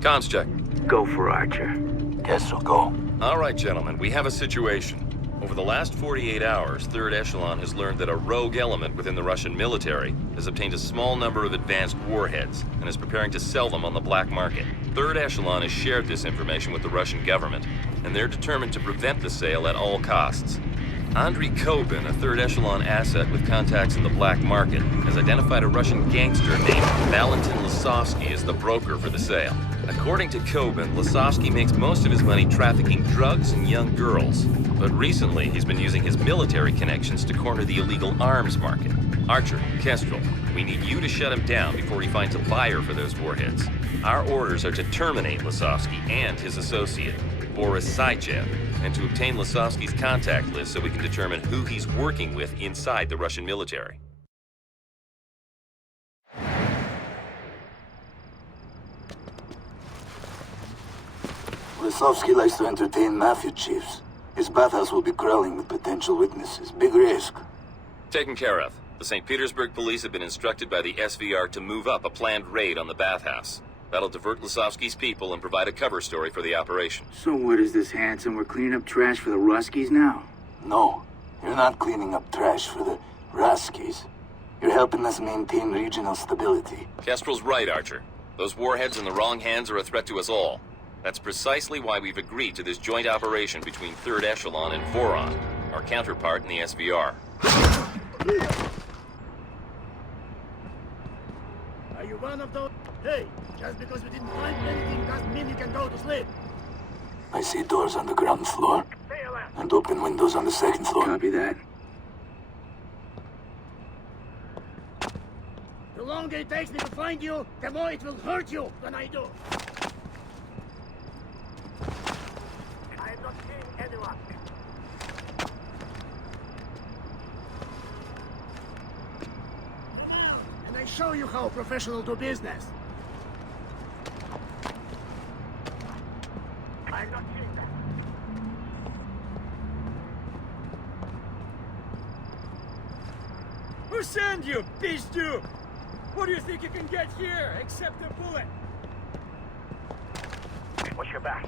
Comms check. Go for Archer. Guess so, go. All right, gentlemen, we have a situation. Over the last 48 hours, Third Echelon has learned that a rogue element within the Russian military has obtained a small number of advanced warheads and is preparing to sell them on the black market. Third Echelon has shared this information with the Russian government, and they're determined to prevent the sale at all costs. Andrei Kobin, a Third Echelon asset with contacts in the black market, has identified a Russian gangster named Valentin Lisovsky as the broker for the sale. According to Kobin, Lisovsky makes most of his money trafficking drugs and young girls. But recently, he's been using his military connections to corner the illegal arms market. Archer, Kestrel, we need you to shut him down before he finds a buyer for those warheads. Our orders are to terminate Lisovsky and his associate, Boris Sychev, and to obtain Lisovsky's contact list so we can determine who he's working with inside the Russian military. Lisovsky likes to entertain mafia chiefs. His bathhouse will be crawling with potential witnesses. Big risk. Taken care of. The St. Petersburg police have been instructed by the SVR to move up a planned raid on the bathhouse. That'll divert Lisovsky's people and provide a cover story for the operation. So what is this, Hanson? We're cleaning up trash for the Ruskies now? No, you're not cleaning up trash for the Ruskies. You're helping us maintain regional stability. Kestrel's right, Archer. Those warheads in the wrong hands are a threat to us all. That's precisely why we've agreed to this joint operation between Third Echelon and Voron, our counterpart in the SVR. Are you one of those? Hey, just because we didn't find anything doesn't mean you can go to sleep. I see doors on the ground floor Stay alert. and open windows on the second floor. Copy that. The longer it takes me to find you, the more it will hurt you when I do. I am not seeing anyone. Come out, and I show you how professional do business. I'm not seeing that. Who sent you, beast you? What do you think you can get here, except a bullet? Watch your back.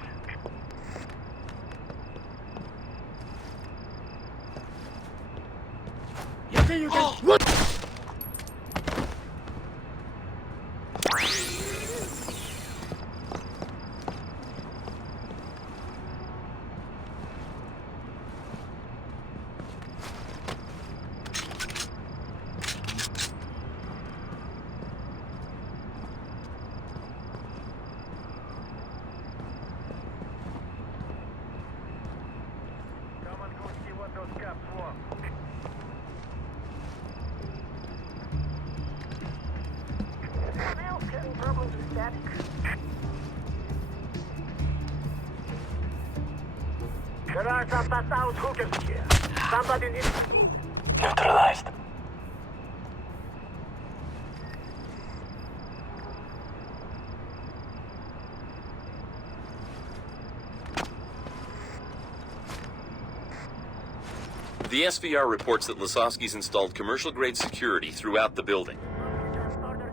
You think you can... What? There are some passed out hookers here. Somebody needs... Neutralized. The SVR reports that Lisovsky's installed commercial-grade security throughout the building.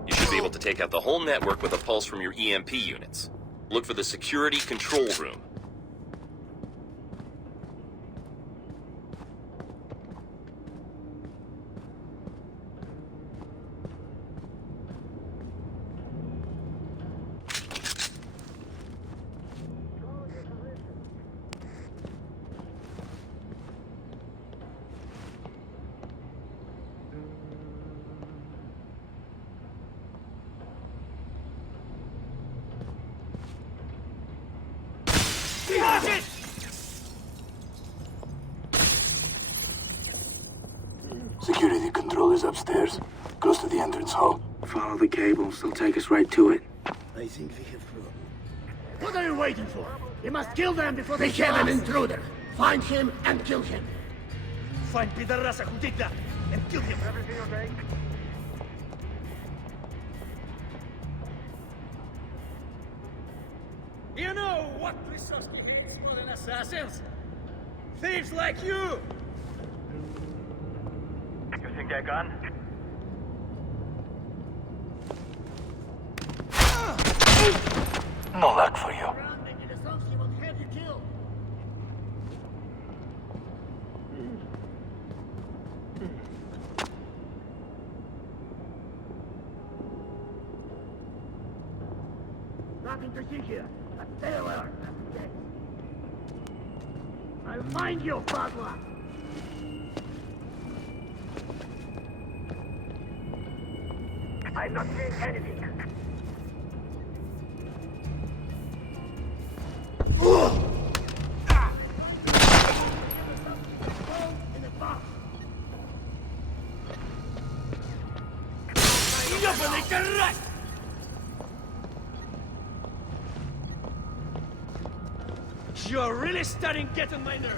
You should be able to take out the whole network with a pulse from your EMP units. Look for the security control room. Security control is upstairs, close to the entrance hall. Follow the cables. They'll take us right to it. I think we have problem. What are you waiting for? We must kill them before they have an intruder. Find him and kill him. Find Pidarasa who did that, and kill him. Everything okay? You know what Lisovsky hates more than assassins? Thieves like you! You think I can? No luck for you. Around, maybe the Sovsky will have you killed. Nothing to see here. But stay alert. Okay. I'll find you, Padla. I'm not seeing anything. In the box. You're really starting to get on my nerves.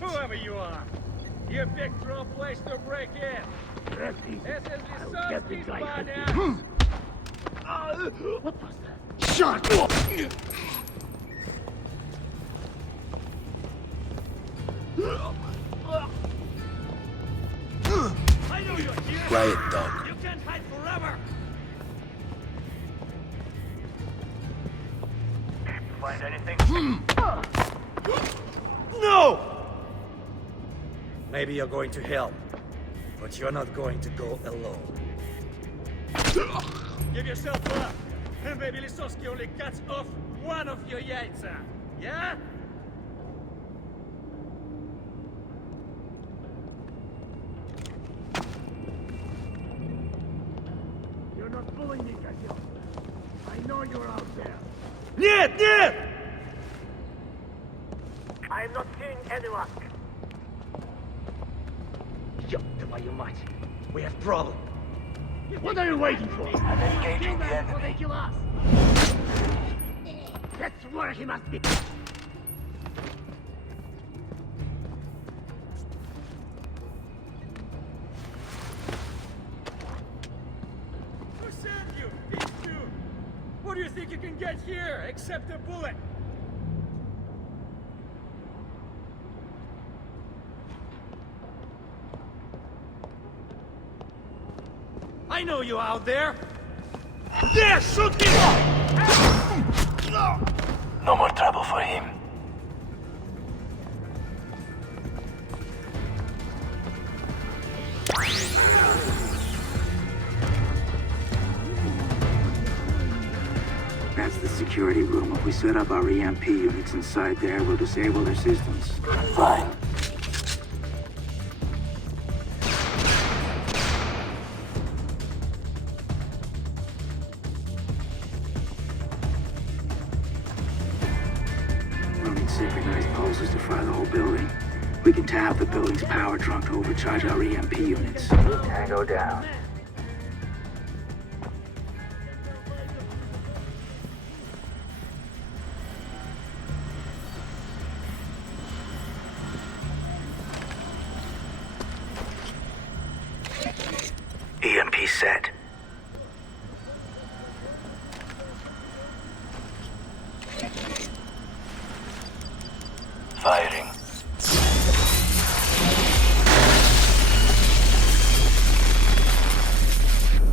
Whoever you are, you picked the wrong place to break in. Rest easy. This is I'll the get the Sovsky's guy spot for now. you. What was that? Shut up! I know you're here. Quiet, dog. You can't hide forever. Find anything? No! Maybe you're going to hell, but you're not going to go alone. Give yourself up, and maybe Lisowski only cuts off one of your яйца, yeah? You're not fooling me, Kazil. I know you're out there. Нет, нет! I'm not seeing anyone. Ёб твою мать! We have problem. What are you waiting for? I'm engaging Kill the them before they enemy. kill us. That's where he must be. Who sent you? These two? What do you think you can get here, except a bullet? I know you out there! There! Shoot him! No more trouble for him. That's the security room. If we set up our EMP units inside there, we'll disable their systems. Fine. Running synchronized pulses to fire the whole building. We can tap the building's power trunk to overcharge our EMP units. Tango down. EMP set. Firing.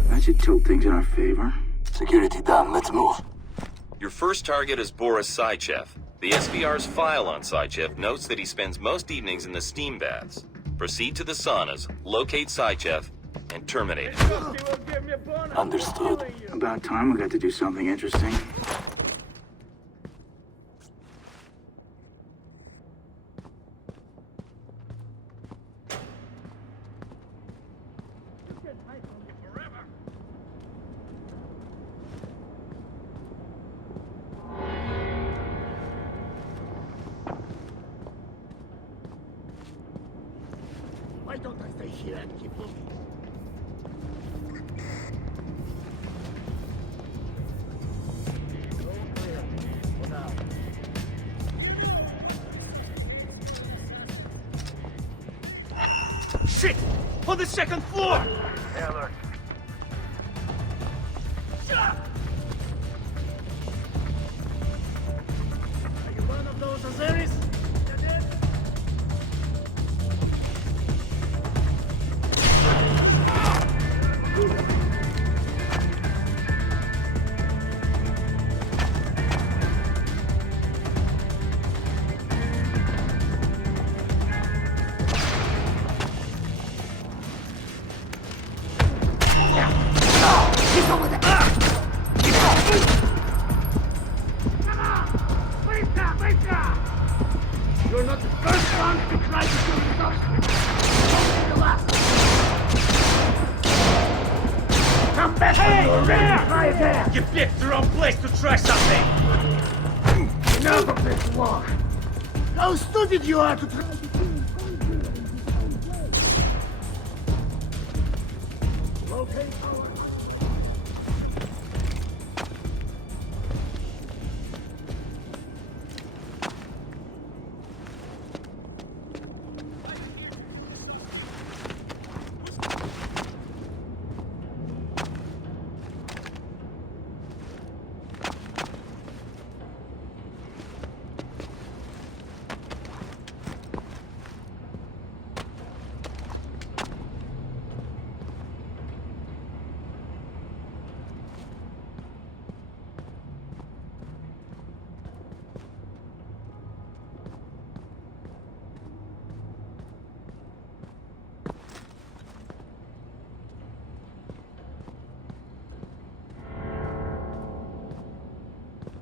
That should tilt things in our favor. Security done. Let's move. Your first target is Boris Sychev. The SVR's file on Sychev notes that he spends most evenings in the steam baths. Proceed to the saunas, locate Sychev, and terminate him. Lisowski will give me a bonus for Understood. killing you. About time we got to do something interesting. You can't hide from me forever. Why don't I stay here and keep moving? Go clear. For now. Shit! On the second floor! Stay alert. Are you one of those Azeris? drunk to try to kill the doctor. Don't be the last. Come back when you're ready to try again. You picked the wrong place to try something! Enough of this war. How stupid you are to try to kill Locate power.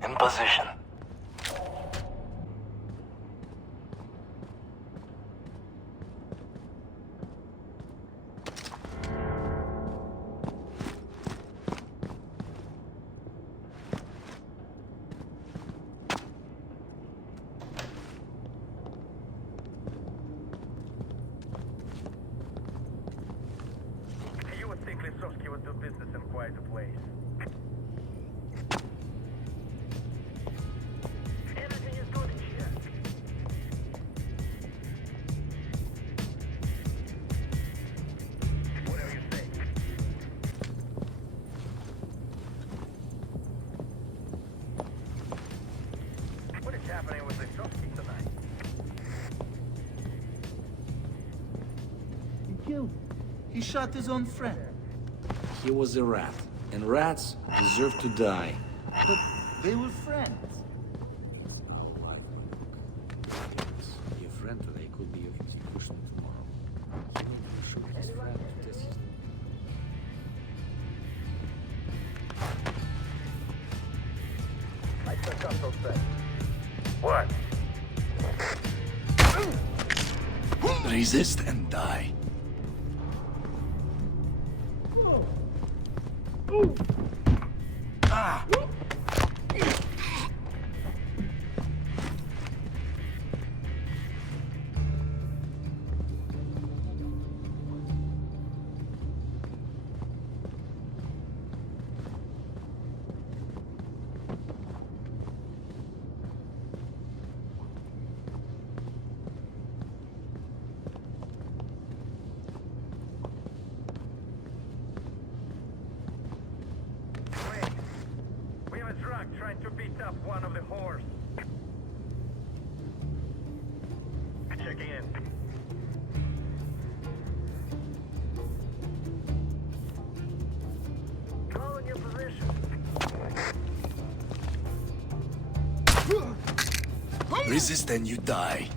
In position. You would think Lisowski would do business in quite a place. Everything is good in here. Whatever you say. What is happening with Lisowski tonight? He shot his own friend. He was a rat, and rats deserve to die. But they were friends. Your friend today could be your execution tomorrow. He will shoot his friend to test his... I took up those things. What? Resist and die. Wait. We have a drunk trying to beat up one of the whores. Checking in. Call in your position. Resist and you die.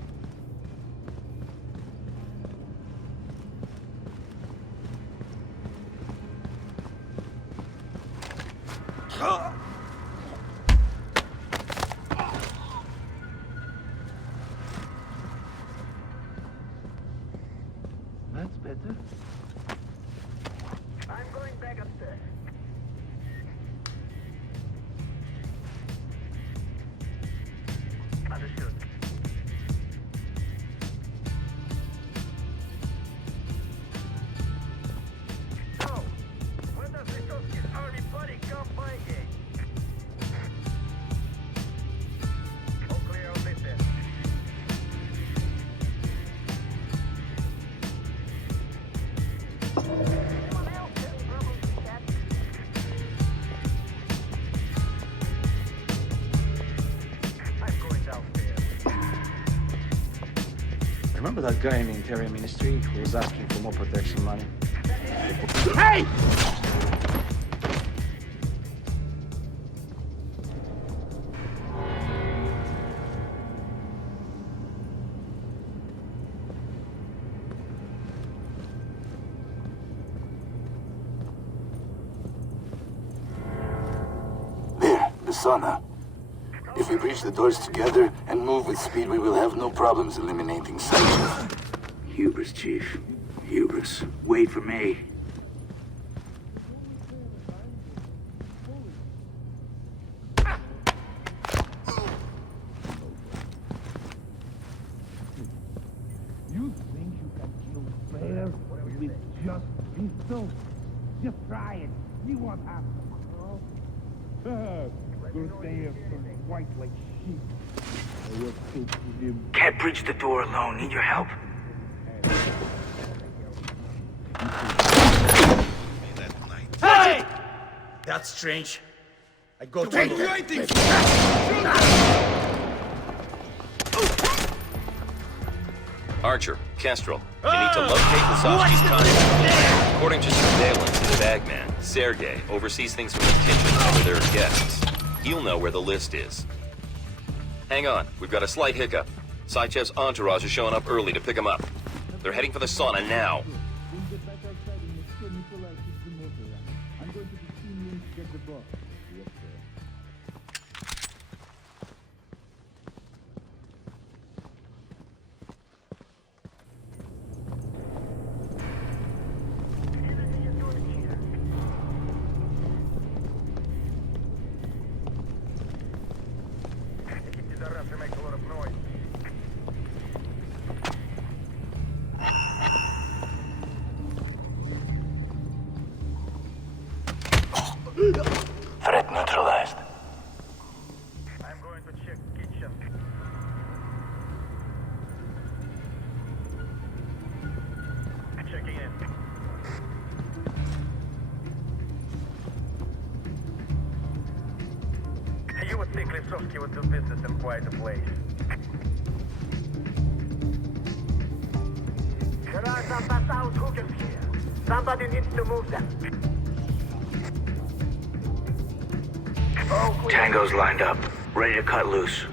That's better. I'm going back upstairs. Understood. So, when does Lisowski's army buddy come by again? All clear on this end. Anyone else having problems with that? I'm going downstairs. Remember that guy in the Interior Ministry who was asking for more protection money? Hey! There, the sauna. If we breach the doors together and move with speed, we will have no problems eliminating Sanchez. Hubris, Chief. Hubris. Wait for me. You think you can kill Splinter with just pistols? Just try it. See what happens. Gonna stay here turning white like sheep. I was so to him. Can't breach the door alone. Need your help. Hey! That's strange. I go to look. Archer, Kestrel, you need to locate Lisovsky's contact. According to surveillance, his bagman, Sergei, oversees things from the kitchen whenever there are guests. He'll know where the list is. Hang on, we've got a slight hiccup. Saichev's entourage is showing up early to pick him up. They're heading for the sauna now. Makes a lot of noise. Threat neutralized. I'm going to check kitchen. Checking in. You would think Lisovsky would do business in quite a place. There are some passed-out hookers here. Somebody needs to move them. Oh, Tango's lined up. Ready to cut loose.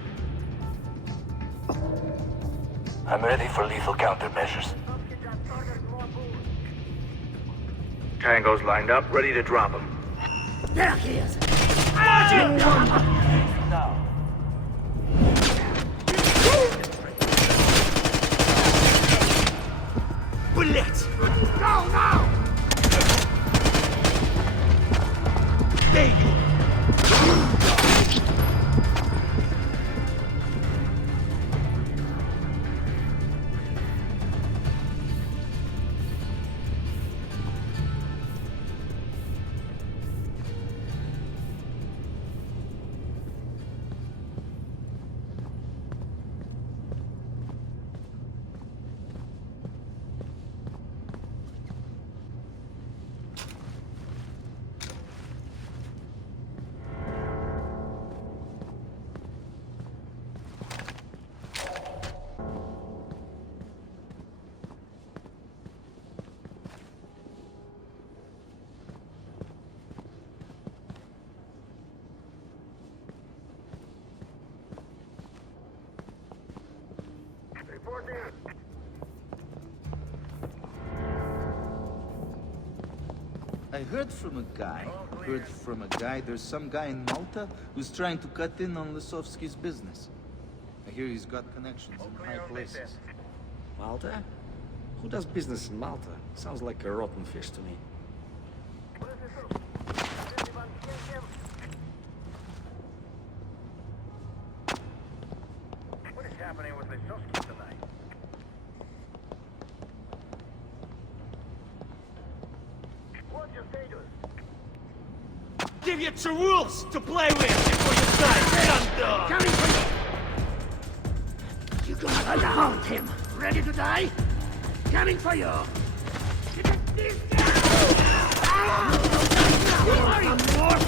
I'm ready for lethal countermeasures. Tango's lined up. Ready to drop him. There he is. Bullets! Go now! There you go. I heard from a guy there's some guy in Malta who's trying to cut in on Lisovsky's business. I hear he's got connections in high places. Malta? Who does business in Malta? Sounds like a rotten fish to me. What is happening with Lisovsky tonight? What's your status? Give you two rules to play with before you die, son dog! Coming for you! You're gonna unhound him! Ready to die? Coming for you! Where are you? More?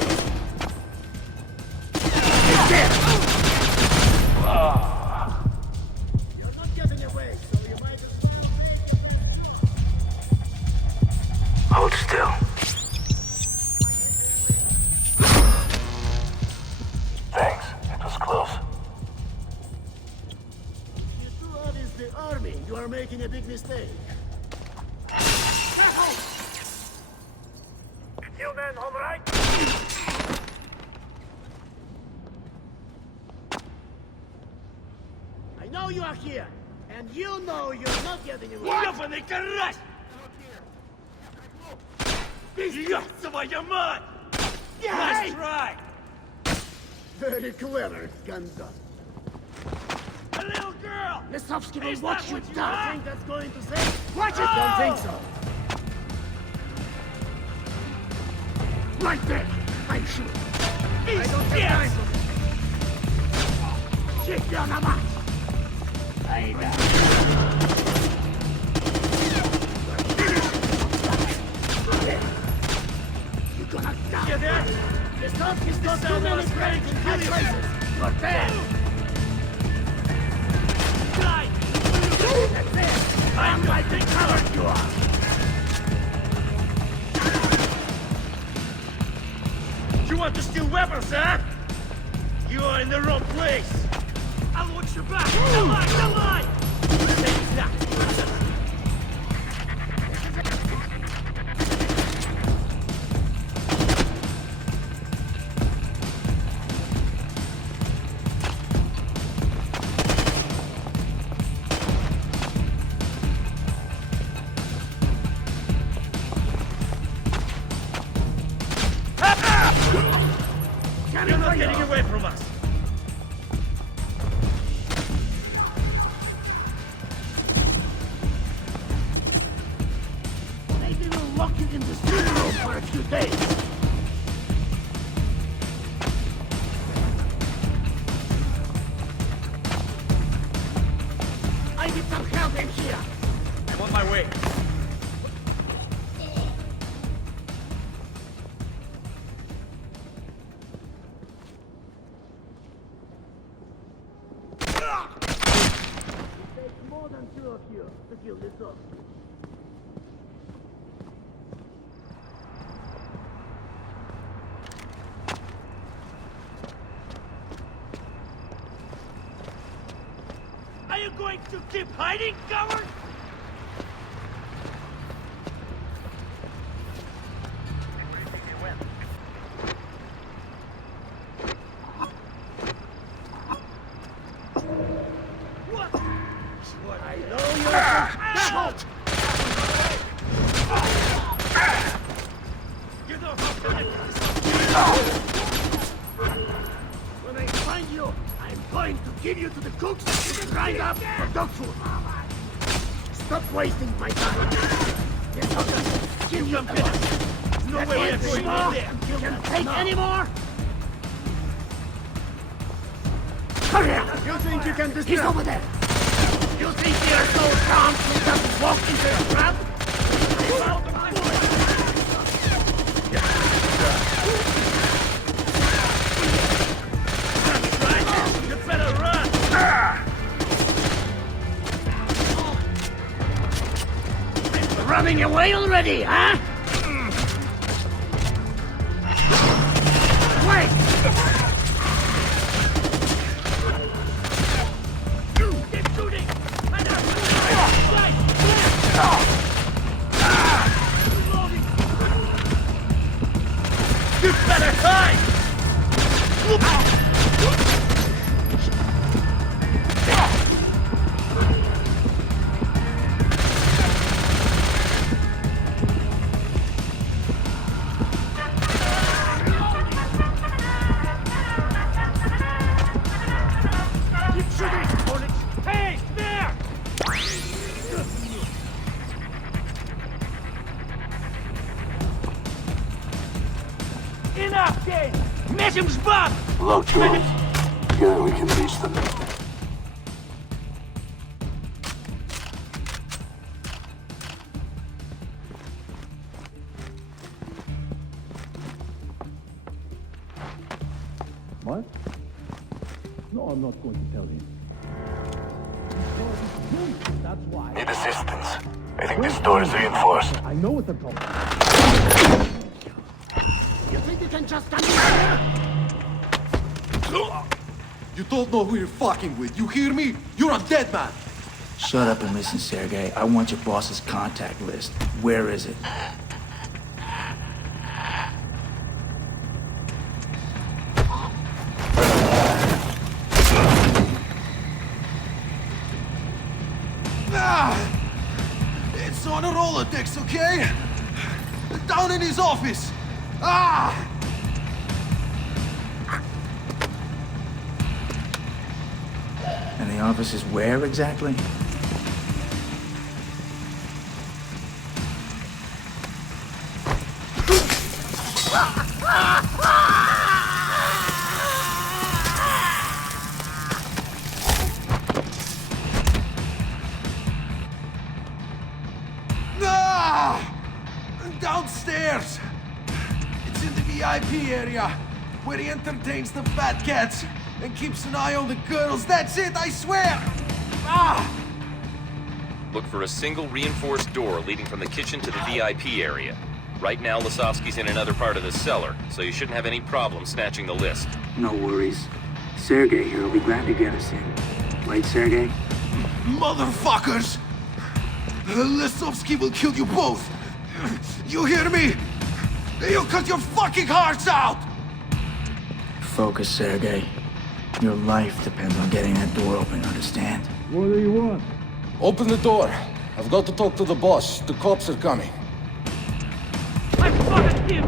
There! You're not getting away, so you might as well make Hold still. Thanks. It was close. You two are is the army. You are making a big mistake. You men, all right? know you are here, and you know you're not getting away. Ёбаный карась! Ёб твою мать! Nice try! Very clever, Ganda. A little girl! Lisovsky will Is watch that you what you die. want? Think that's going to say? Watch it! Oh! Don't think so. Right there! I'm sure. I don't have time for this. Shit, you're not much. I You're gonna die. You dead? Lisovsky's got too many friends in high places. You're dead. Die! That's it. I'm like the coward you are. You want to steal weapons, huh? You are in the wrong place. I'll watch your back. Come on, come on! Take that. You're not getting away from us. Maybe we'll lock you in the studio for a few days. I need some help in here. I'm on my way. Takes more than two of you to kill this off. Are you going to keep hiding, coward? What? I know you're You know how to live this. When I find you, I'm going to give you to the cooks to grind up for dog food. Stop wasting my time. Yes, okay. Give you a minute. No way we are going in there. Can't take any more. Hurry up! You think you can destroy? He's over there. You think you're so calm you just walk into a trap? You better run! Running away already, huh? Wait! Keep shooting! And you better hide! Keep shooting, Hornet! Hey, there! Enough, Dave! Messim zbab! Look, George. Together we can reach them. What? No, I'm not going to tell him. That's why. Need assistance. I think this door is reinforced. I know what they're talking about. You think you can just stand there? You don't know who you're fucking with. You hear me? You're a dead man. Shut up and listen, Sergey. I want your boss's contact list. Where is it? on a Rolodex, okay? Down in his office. Ah! And the office is where exactly? Downstairs! It's in the VIP area, where he entertains the fat cats and keeps an eye on the girls. That's it, I swear! Ah! Look for a single reinforced door leading from the kitchen to the VIP area. Right now, Lasovsky's in another part of the cellar, so you shouldn't have any problem snatching the list. No worries. Sergey here will be glad to get us in. Right, Sergey? Motherfuckers! Lesovsky will kill you both! You hear me? He'll cut your fucking hearts out! Focus, Sergey. Your life depends on getting that door open, understand? What do you want? Open the door. I've got to talk to the boss. The cops are coming. I spotted him!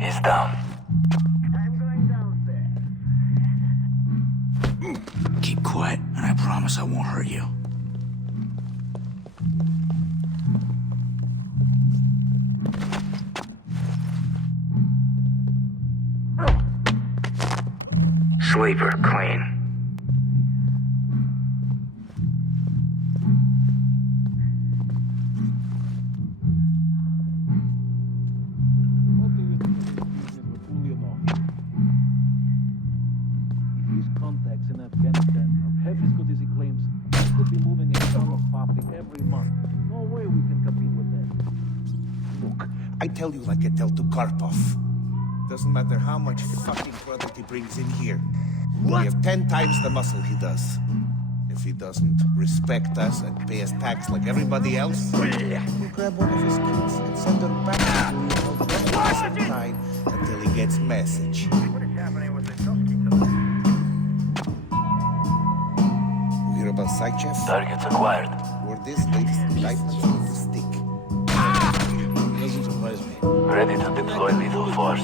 He's down. Keep quiet, and I promise I won't hurt you. Sleeper clean. What do you think of Ulyanov? If his contacts in Afghanistan are half as good as he claims, he could be moving a ton of poppy every month. No way we can compete with that. Look, I tell you like I tell to Karpov. Doesn't matter how much fucking product he brings in here. We have 10 times the muscle he does. If he doesn't respect us and pay us tax like everybody else, we'll grab one of his kids and send her back to the time until he gets message. What is happening with the Lasovsky tonight? You hear about Saichev? Targets acquired. Word is latest indictment's going to stick. Doesn't surprise me. Ready to deploy lethal force.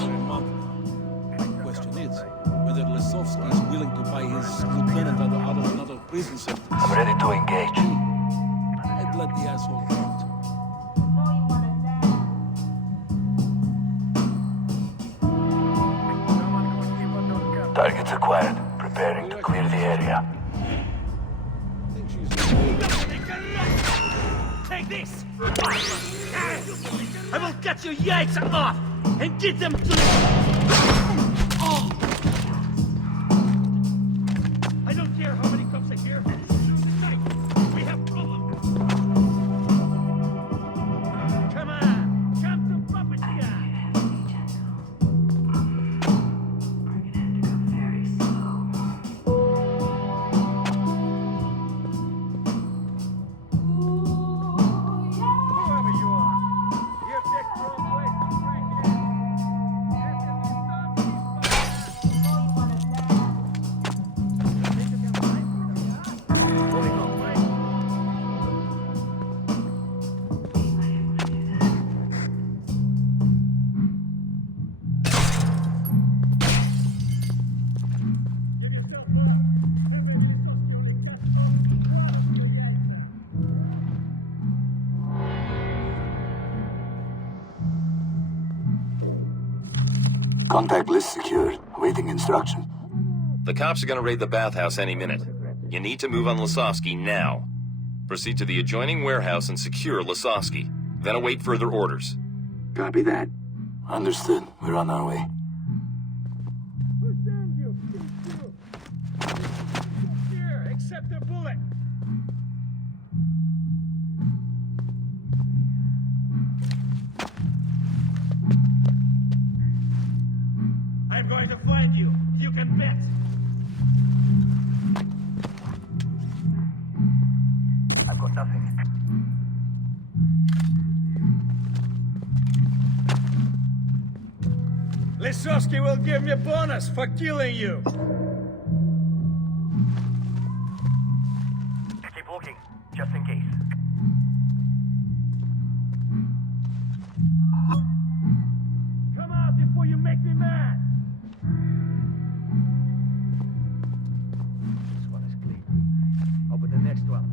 The question is whether Lesovsky is willing to buy his lieutenant out of another prison sentence. I'm ready to engage. I'd let the asshole out. Targets acquired. Preparing to clear the area. Take this! I will cut your yikes off and get them to... I don't care how many cops are here. Tonight, we have problems. Come on, come to puppet guy. Contact list secured. Awaiting instruction. The cops are gonna raid the bathhouse any minute. You need to move on Lasovsky now. Proceed to the adjoining warehouse and secure Lasovsky. Then await further orders. Copy that. Understood. We're on our way. Here, accept the bullet. I'm going to find you. You can bet. I've got nothing. Lisowski will give me a bonus for killing you. Keep looking, just in case. Come out before you make me mad. This one is clean. Open the next one.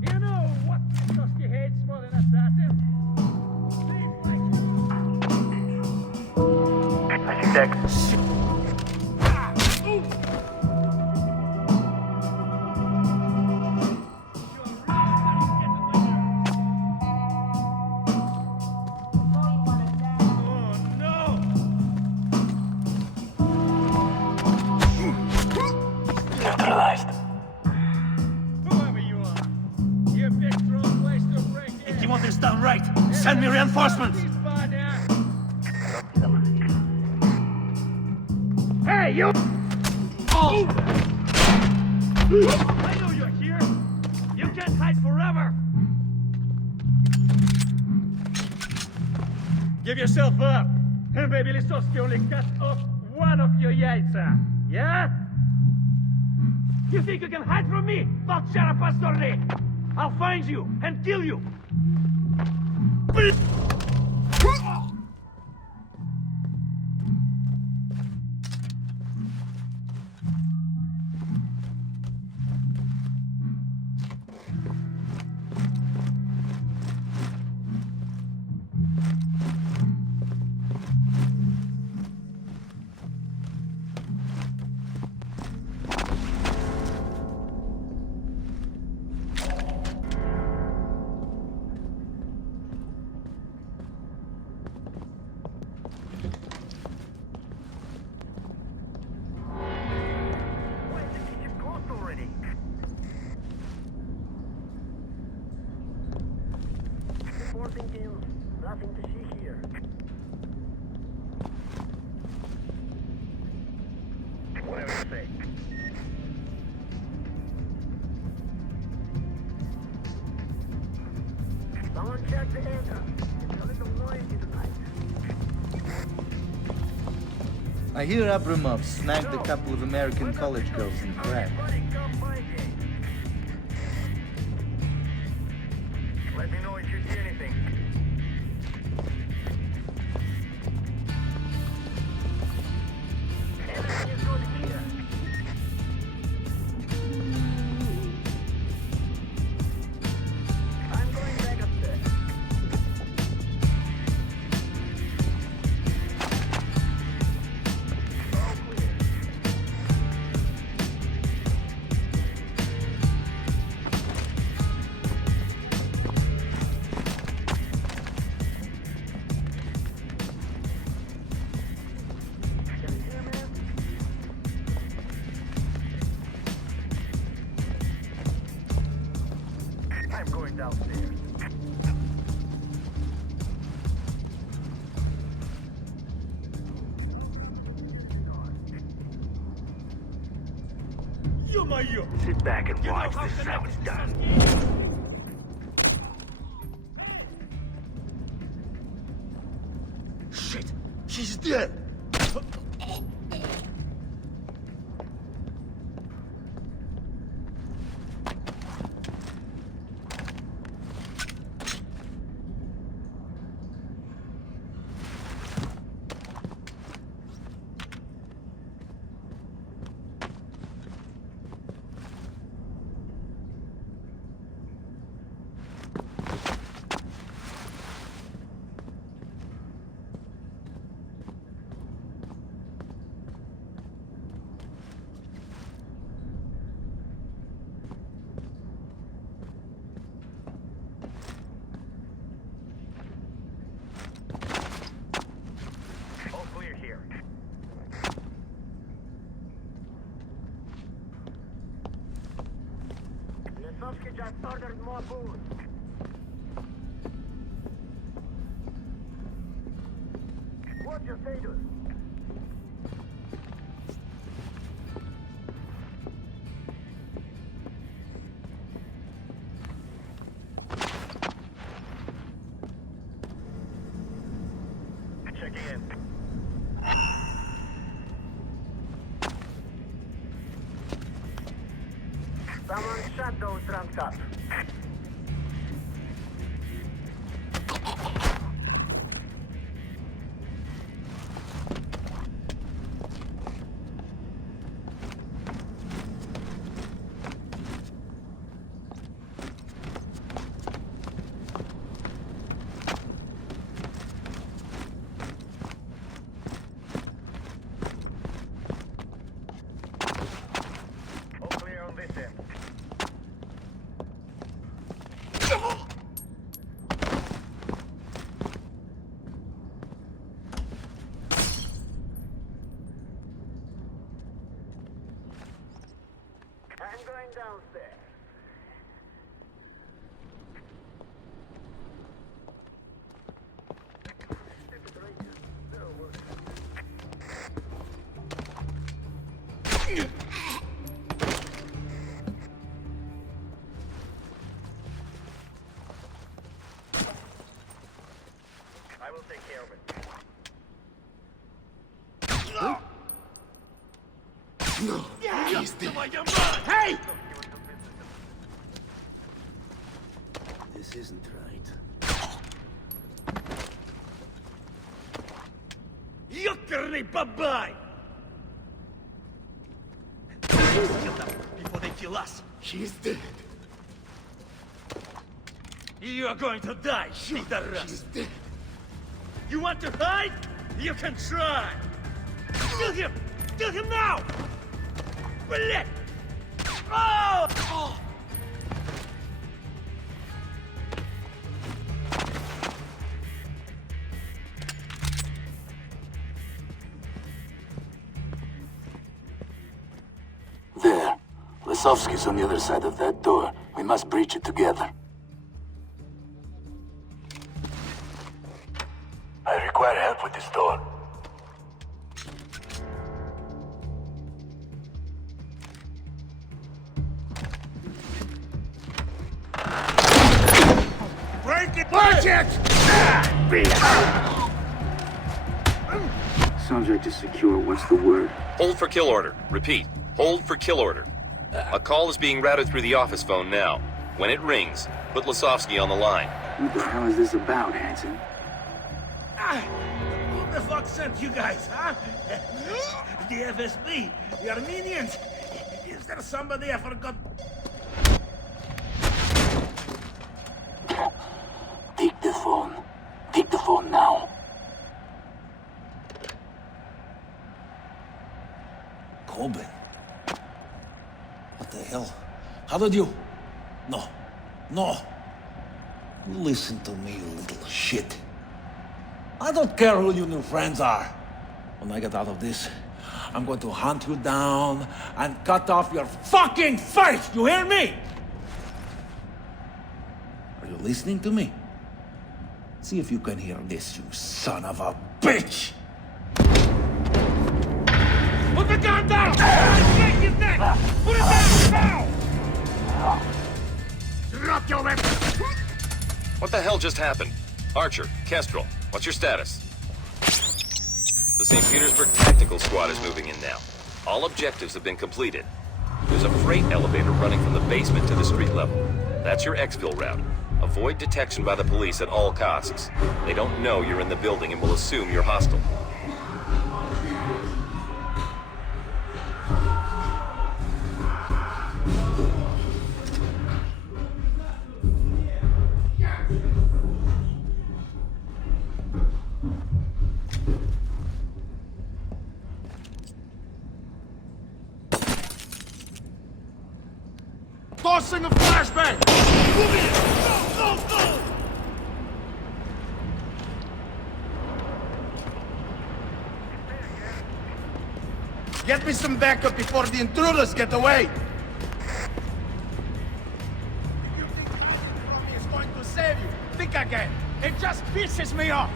You know what Lisowski hates more than assassins? I see deck. Neutralized. Whoever you are, you picked the wrong place to break in. If you want this done right, send me reinforcements! Hey, you! Oh! I know you're here. You can't hide forever. Give yourself up, and maybe Lisowski only cut off one of your яйца. Yeah? You think you can hide from me, Volchara Pastorny? I'll find you and kill you. Why is the kitchen closed already? Reporting in. Nothing to see here. Whatever you say. Someone check the enter. It's a little noisy tonight. I hear Abramov snagged a couple of American college girls in crack. Everybody come by game. Let me know if you see anything. Everything is good here. I'm going back upstairs. All clear. Can you hear me? I'm going downstairs. Ё-моё! Sit back and You know watch. how This is how it's done. Shit! He's dead! Lysowski just ordered more booze. What's your status? Checking in. Someone shut those drunks up. All clear on this end. I'm going downstairs. Stupid radio. No work. I will take care of it. Hey! This isn't right. Ёкарный бабай! Kill them before they kill us. She's dead. You are going to die, She's Peter. dead. You want to hide? You can try. Kill him! Kill him now! Блять! Oh! There. Lysowski's on the other side of that door. We must breach it together. I require help with this door. Break it! Watch it! Subject is secure. What's the word? Hold for kill order. Repeat. Hold for kill order. A call is being routed through the office phone now. When it rings, put Lysowski on the line. What the hell is this about, Hanson? Who the fuck sent you guys, huh? The FSB? The Armenians? Is there somebody I forgot? Take the phone. Take the phone now. Coben. What the hell? How did you? No. No. Listen to me, you little shit. I don't care who your new friends are. When I get out of this, I'm going to hunt you down and cut off your fucking face! You hear me? Are you listening to me? See if you can hear this, you son of a bitch! Put the gun down! Break his neck! Put it down now! Drop your weapon! What the hell just happened? Archer, Kestrel, what's your status? The St. Petersburg Tactical Squad is moving in now. All objectives have been completed. There's a freight elevator running from the basement to the street level. That's your exfil route. Avoid detection by the police at all costs. They don't know you're in the building and will assume you're hostile. Tossing a flashbang! Move it! Go, go, go! Get me some backup before the intruders get away! again. It just pisses me off.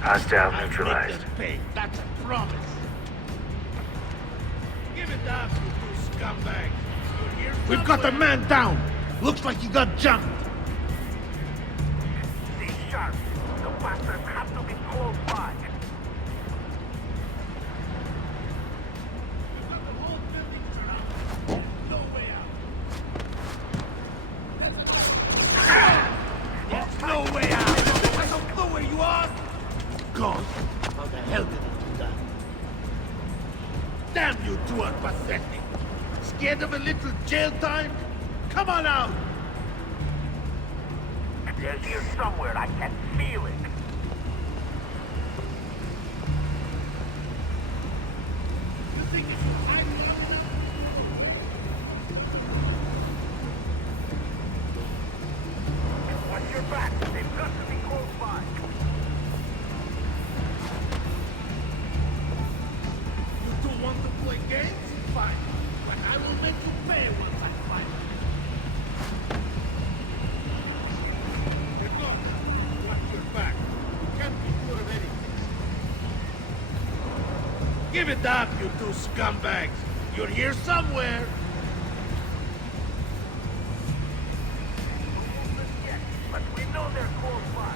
Hostile neutralized. That's a promise. Give it up, you two scumbags. We've got a man down. Looks like he got jumped. Stay sharp. The bastards have to be close by. There's no way out. I don't know where you are. God, how the hell did he do that? Damn, you two are pathetic. Scared of a little jail time? Come on out. They're here somewhere. I can feel it. You think it's hiding Watch your back. They've got to be close by. You two want to play games? Fine. But I will make you pay once I find you. You're gone now. Watch your back. You can't be sure of anything. Give it up, you two scumbags. You're here somewhere. But we know they're close by.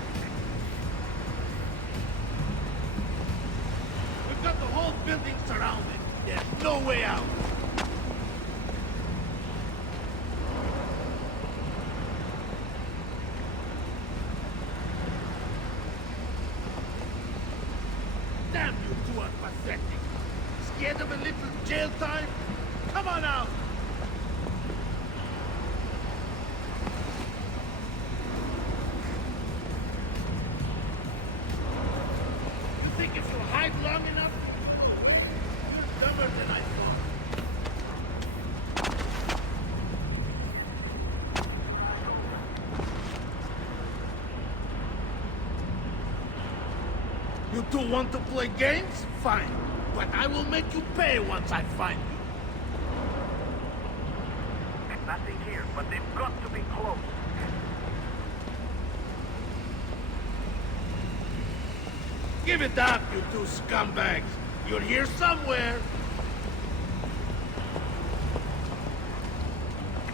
We've got the whole building surrounded. There's no way out. Damn, you two are pathetic. Scared of a little jail time? Come on out. You think if you hide long enough, you're dumber than I thought. You two want to play games? Fine. But I will make you pay once I find you. Nothing here, but they've got to be close. Give it up, you two scumbags. You're here somewhere.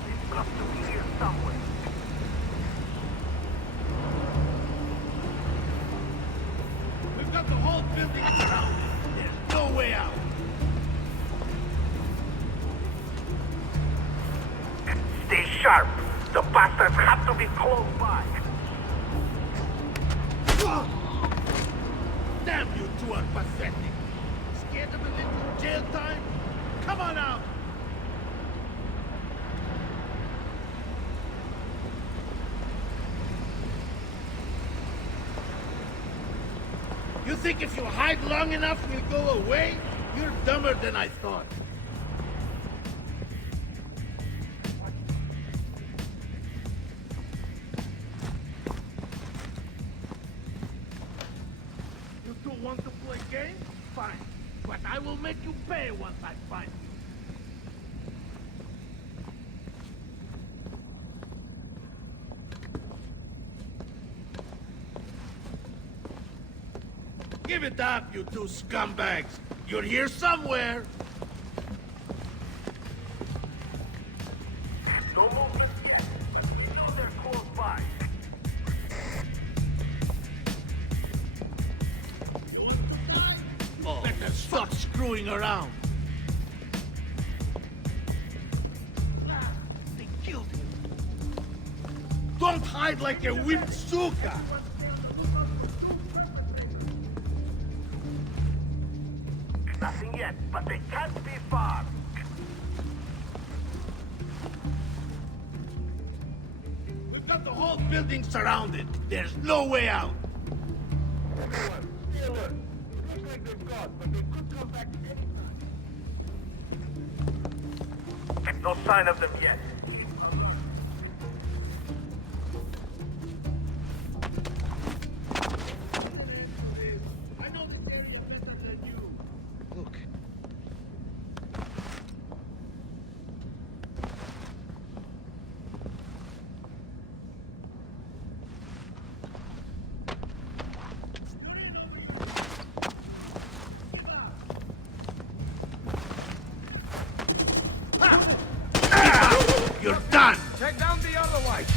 They've got to be here somewhere. We've got the whole building surrounded. There's no way out. Stay sharp. The bastards have to be close by. Damn, you two are pathetic. Scared of a little jail time? Come on out. You think if you hide long enough, we'll go away? You're dumber than I thought. You two want to play games? Fine. But I will make you pay once I find you. Give it up, you two scumbags. You're here somewhere. No movement yet. We know they're close by. Oh, better stop screwing around. They killed him. Don't hide like a whipped suka. Nothing yet, but they can't be far. We've got the whole building surrounded. There's no way out. Stay alert. Looks like they've gone, but they could come back anytime. No sign of them yet.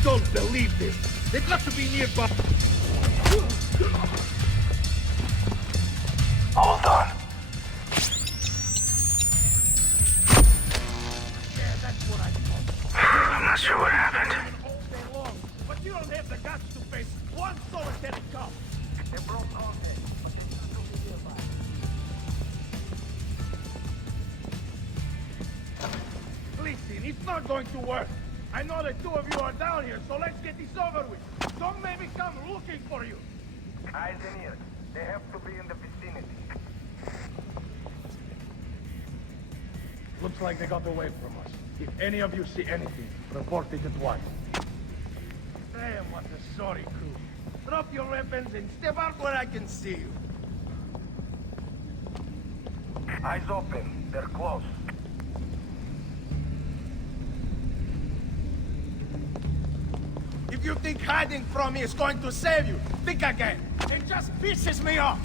don't believe this. They've got to be nearby. All done. Yeah, that's what I thought. I'm not sure what happened. All day long, but you don't have the guts to face one solitary cop. They broke all day, but they still be nearby. Listen, it's not going to work. I know the two of you are down here, so let's get this over with. Don't make me come looking for you. Eyes and ears. They have to be in the vicinity. Looks like they got away from us. If any of you see anything, report it at once. Damn, what a sorry crew. Drop your weapons and step out where I can see you. Eyes open. They're close. If you think hiding from me is going to save you, think again. It just pisses me off.